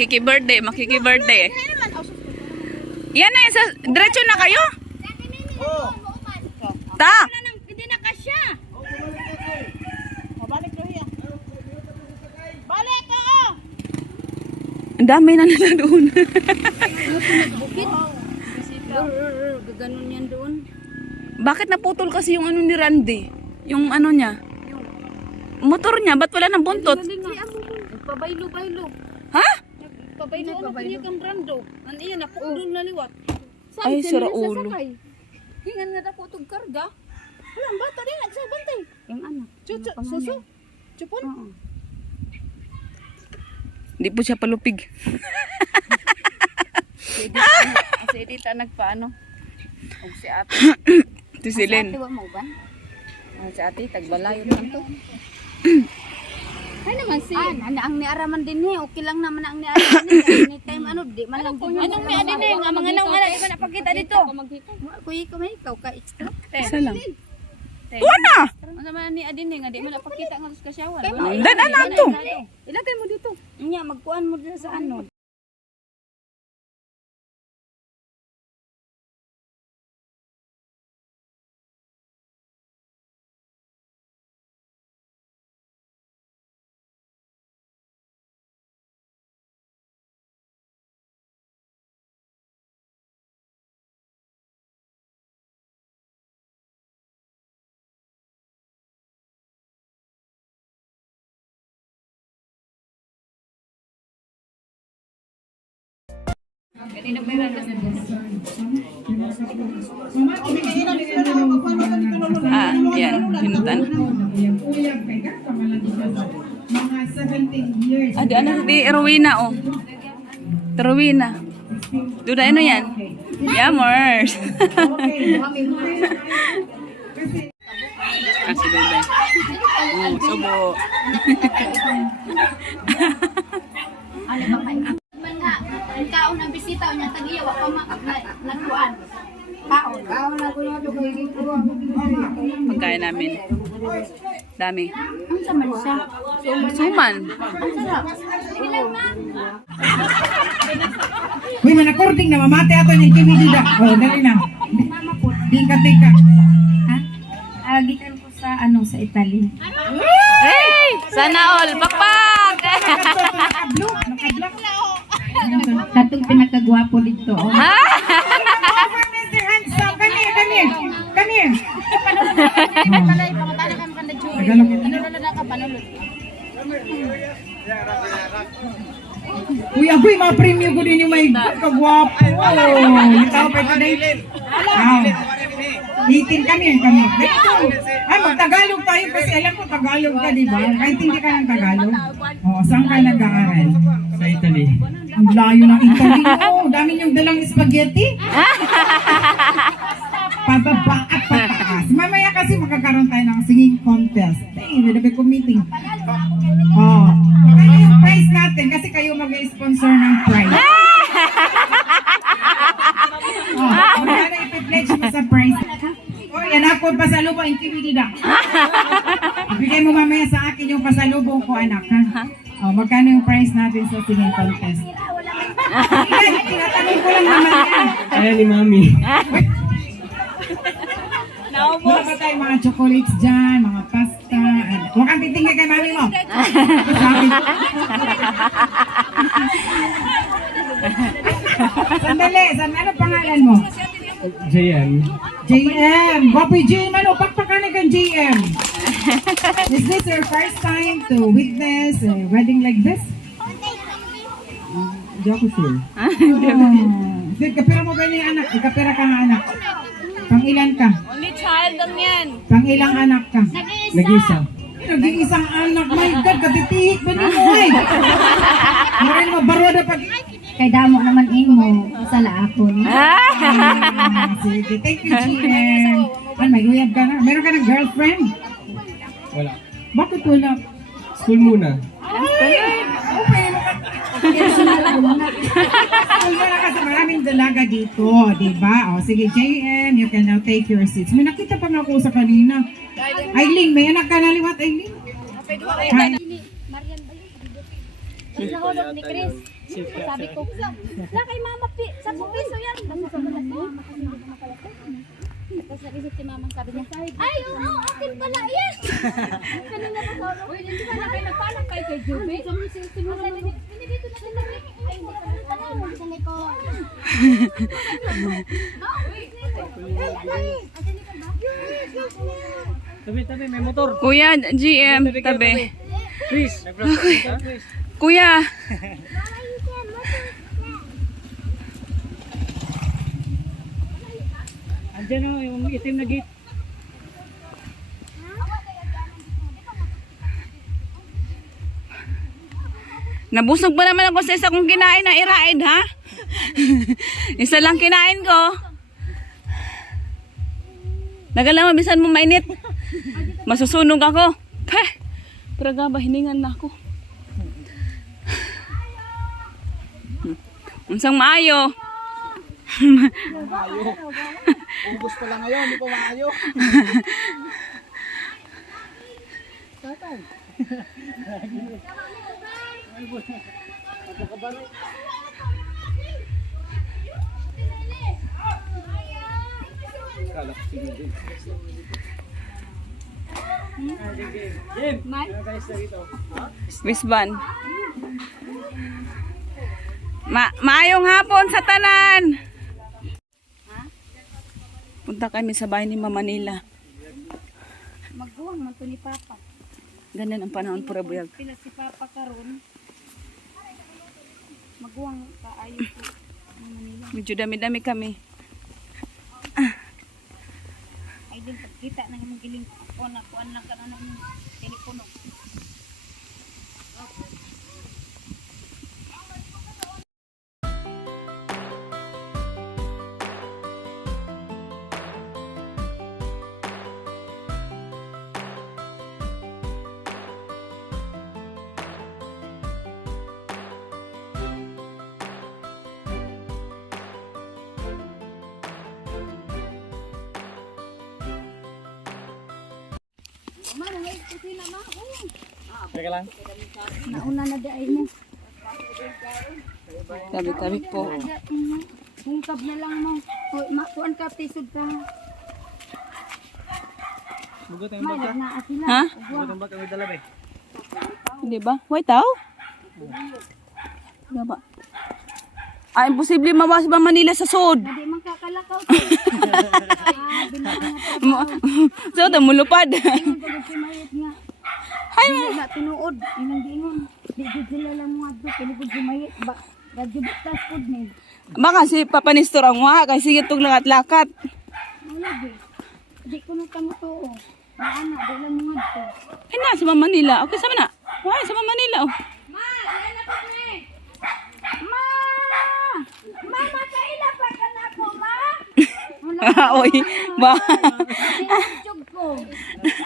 Makiki-birthday, makiki-birthday. Yan na, diretso na kayo? Ta! Hindi na kasya. Balik ko hiya. Balik ko! Ang dami na nila doon. Bukit. Gaganon yan doon. Bakit naputol kasi yung ano ni Randy? Yung ano niya? Motor niya, ba't wala ng buntot? Pabaylo-baylo. Ha? Pabaylo ano kanya kang brando. Ano yan, napukdol na liwat. Ay, sira ulo. Hingan nga na po itong karga. Walang bata din, nagsabantay. Yung anak. Suso? Chupon? Hindi po siya palupig. Si Edita nagpaano. Og si ate. Ito si Len. Ate, wa mo ba? Si ate, tagbalayo naman to. Ay naman si. Ang niaraman din eh. Okay lang naman ang niaraman din. Anytime ano, di man lang. Anong niya din eh. Ang mga nang di ba napakita dito? Kuya ko may ikaw ka extra. Isa lang. Tuwa na! Ang naman ni Adine nga, di man napakita nga sa kasyawan. Dada na to. Ilagay mo dito. Nya, magkuhan mo dito sa ano. Ah, yan. Pinutan. Ah, di ano di Rowena oh. Rowena. Duda ano yan? Yummers. Kasi duda. Oh, subo. Ano ba pa? Ang kaon na bisita o niya tagiya, wak pa nagkuhan. Kaon na ko na ito. Pagkain namin. Dami. Ang saman siya. Suman. Ang sarap. Ilan na? Uy, manakording na mamate ato ni Jimmy Dida. Oh, dali na. Tika. Ha? Gikan ko sa ano sa Italy. Hey! Sana all. Pakpak! Nakablock na oh. Katong pinakagwapo dito. Oh. Ha? Over Mr. Handsome. Come here. Balay pangutana kan kan Juri. Tagalog. Ano na ka panulot? Uy, agoy, mga premium ko din yung may kagwapo. Ikaw pa ito din. Itin kami. Ay, mag-Tagalog tayo kasi alam ko Tagalog ka, di ba? Kahit hindi ka ng Tagalog. Oo, saan ka nag-aaral? Sa Italy. Ang layo ng Italy mo. Dami niyong dalang spaghetti. Pababa at pataas. Mamaya kasi magkakaroon tayo ng singing contest. Hey, may dapat ko meeting. Oh. Magkano yung prize natin? Kasi kayo mag-sponsor ng prize. Oh, magkano ipipledge mo sa prize? Oh, yan ako pasalubong. Intimidid ako. Ibigay mo mamaya sa akin yung pasalubong ko, anak. Ha? Oh, magkano yung prize natin sa singing contest? Yan, tinatanong ko lang naman yan. Ayan ni Mami. Wala ba tayo mga chocolates dyan, mga pasta? Huwag kang titingin kay mami mo. Sandali, ano pangalan mo? JM. JM. Wapoy JM, ano? Pakpakanig ang JM. Is this your first time to witness a wedding like this? Hindi ako sure. Kapira mo ba niya anak? Kapira ka nga anak. Pang-ilan ka? Only child lang yan. Pang-ilang anak ka? Nag-isa. Nag-iisang anak, my God, katitihik ba niyo mo eh? Maray naman, baruda pag... Kay damo naman imo sala ako ni. Sige, thank you, GM. Ano, may uyab ka na? Meron ka ng girlfriend? Wala. Bakit wala? School muna. Ay! Okay, personal ako na. Wala kasi maraming dalaga dito, di ba? O, sige, JM, you can now take your seats. May nakita pa nga ako sa kanina. Aileen, may anak ka na liwat, Aileen? Hi. Marian ba yun? Nahulog ni Chris. Sabi ko, na kay mama, 10 piso yan. Tapos sabi ko, mama, kasi hindi ko makalaki. Tapos nag-isip si mama, sabi niya, ay, oo, akin pala yan. Kanina pa sa ulo. Uy, hindi ka na kayo nagpalang kayo kay Juby. Siguro na binibito na sila. Ay, hindi ka na tanong. Sa likod. Tabi, may motor. Kuya, GM, tabi. Please. Kuya. Andiyan o, yung itim na gate. Nabusog pa naman ako sa isa kong kinain na iraid, ha? Isa lang kinain ko. Nagalang mabisan mo mainit. Masusunog ako. Peh! Praga ba, hiningan na ako. Unsang maayo. Ubus pa lang ngayon, hindi pa maayo. Wisban. Maayong hapon sa tanan. Punta kami sa bahay ni Mama Nila. Magbuwang man to ni Papa. Ganun ang panahon pura buyag. Pila si Papa karon. Magbuwang kaayo ko. Manila. Medyo dami-dami kami. Ay din pagkita nang imong giling kuan na kuan lang kana ng telepono. Teka lang. Nauna na dai mo. Tabi-tabi po. Hungkab na lang mo. Hoy, makuan ka tisod ka. Bugot ang Malag na sila. Ha? Bugot ang bata, may dala ba eh? Hindi ba? White tao? Hindi ba? Ah, imposible mawas ba Manila sa sod? Hindi man kakalakaw to. Binawa nga So, mulupad. Ingon ko si Mayet nga. Ay, na tinuod. Inong gingon. Di jud sila lang mga do. Pinugod si Mayet. Radyo butas pod ni. Baka si Papa Nestor ang waha kasi sige itong lakat-lakat. Wala di. Di ko na tamo to. Naana, di lang mga to. Hina, sa Mama Nila. Okay, sama na. Why, sa Mama Nila. Oh. Ma! Ayan na po ni! Ma! Mama, kaila pa ka na po, ma! Oy, ba? Chug ko.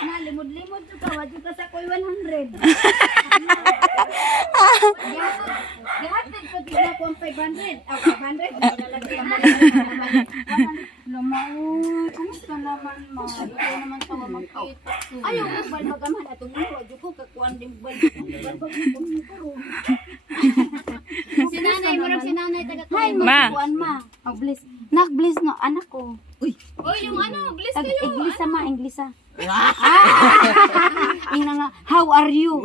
Nalimod-limod ka. Wadyo ka sa koy 100. Gihatid ko tignan ko ang 500. 500. Lalagay ang Lama, kumusta naman, ma? Ito naman ito makita. Ayaw ko balbagaman atong mo. Wadyo ko kakuan din balbagaman ko. Si nanay, murag si nanay taga-kuan. Ma. Ma. Oh, bless. Nak-bless no, anak ko. Uy, yung ano, bless kayo. Inglisa ma, Inglisa. Ina nga, how are you?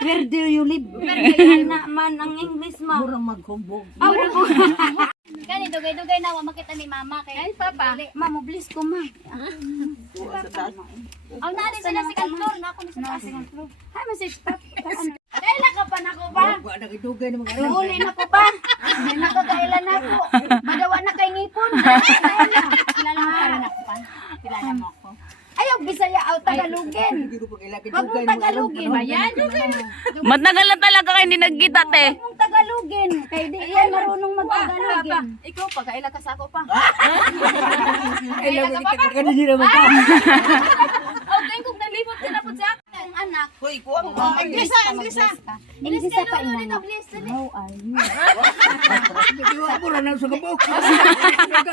Where do you live? Na man ang English ma. Murang maghumbog. Kani dugay-dugay na wa makita ni mama kay. Ay papa, ma mo bless ko ma. Ang nani sila si kantor na ako ni sa second floor. Hi message pa. Kaila ka pa nako ba? Wa na idugay na mga Uli na ko ba? Hindi na ko kailan ako. Madawa na kay ngipon. Kilala mo pa rin ako pa. Kilala mo ako. Ayaw Bisaya aw Tagalogin. hindi ko pag-ilagay Wag mong Tagalogin. Ayan. Matagal na talaga kayo hindi nagkita, te. Wag mong Tagalogin. Kay di yan marunong mag-Tagalogin. Ikaw pa, kaila ka sa ako pa. Kaila ka pa? Kanina naman ka. Okay, kung nalibot ka na po sa akin. Anak. Hoy, kuha mo ka. Inglisa. Inglisa pa ina. How are you? Iwa mo na sa kabok.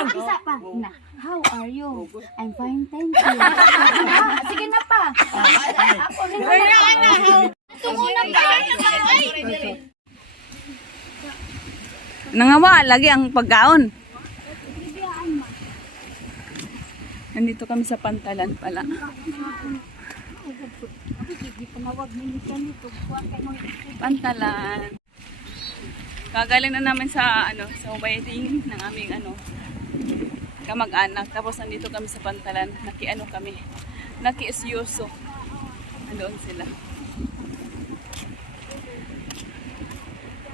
Isa pa. Ina. How are you? I'm fine, thank you. Sige na pa. Ako rin na. Tungo na pa. Nangawa, lagi ang pagkaon. Nandito kami sa Pantalan pala. Pantalan. Kagaling na namin sa sa wedding ng aming kamag-anak. Tapos nandito kami sa Pantalan. Naki-isyoso. Nandoon sila.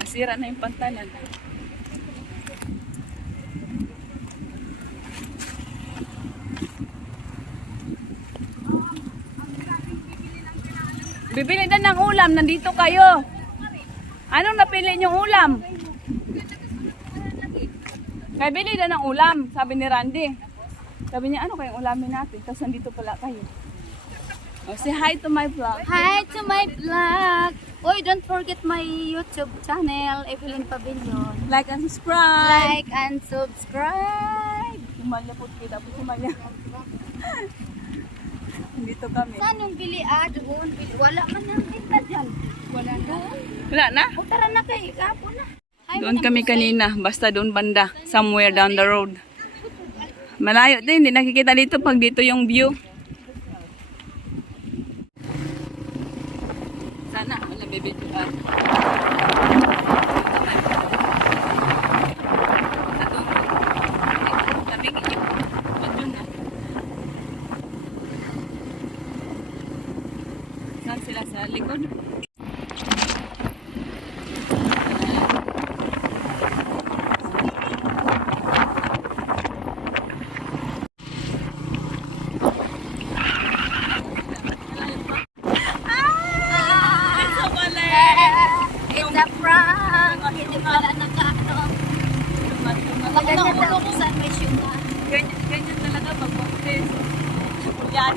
Nasira na yung Pantalan. Bibili na ng ulam, nandito kayo. Anong napili niyong ulam? Kaya bili na ng ulam, sabi ni Randy. Sabi niya, ano kayong ulamin natin? Tapos nandito pala kayo. Oh, say hi to my vlog. Hi to my vlog. Oy, don't forget my YouTube channel, Evelyn Pavilion. Like and subscribe. Like and subscribe. Sumalya po kita po sumalya. Dito kami. Saan yung bili? Doon. Wala man yung kita dyan. Wala na. Wala na? O tara na kay kapo na. Ay, Doon kami kanina, basta doon banda, somewhere down the road. Malayo din, hindi nakikita dito pag dito yung view. Sana, wala bibig. Saan sila sa likod? It's a prank. Hindi pala nakaano. Maganda daw kung saan may syunga. Ganyan talaga mag-practice. Yan.